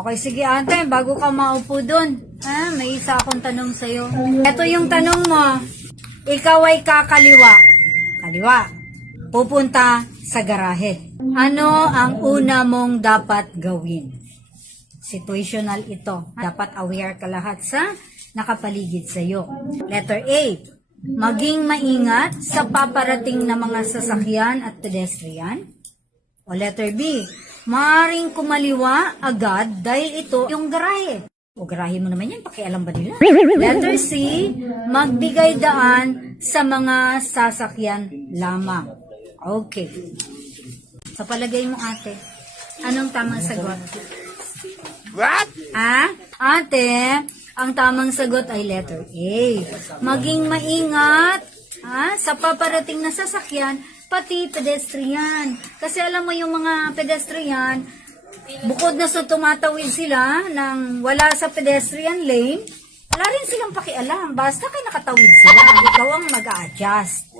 Okay, sige ate, bago ka maupo dun, may isa akong tanong sa'yo. Ito yung tanong mo. Ikaw ay kakaliwa. Kaliwa. Pupunta sa garahe. Ano ang una mong dapat gawin? Situational ito. Dapat aware ka lahat sa nakapaligid sa'yo. Letter A. Maging maingat sa paparating na mga sasakyan at pedestrian. O letter B. Maaaring kumaliwa agad dahil ito yung garahe. O garahe mo naman yan, pakialam ba nila? Letter C, magbigay daan sa mga sasakyan lamang. Okay. Sa palagay mo ate, anong tamang sagot? What? Ate, ang tamang sagot ay letter A. Maging maingat sa paparating na sasakyan, pati pedestrian. Kasi alam mo yung mga pedestrian, bukod na sa tumatawid sila nang wala sa pedestrian lane, wala rin silang pakialam. Basta kay nakatawid sila, ikaw ang mag-a-adjust.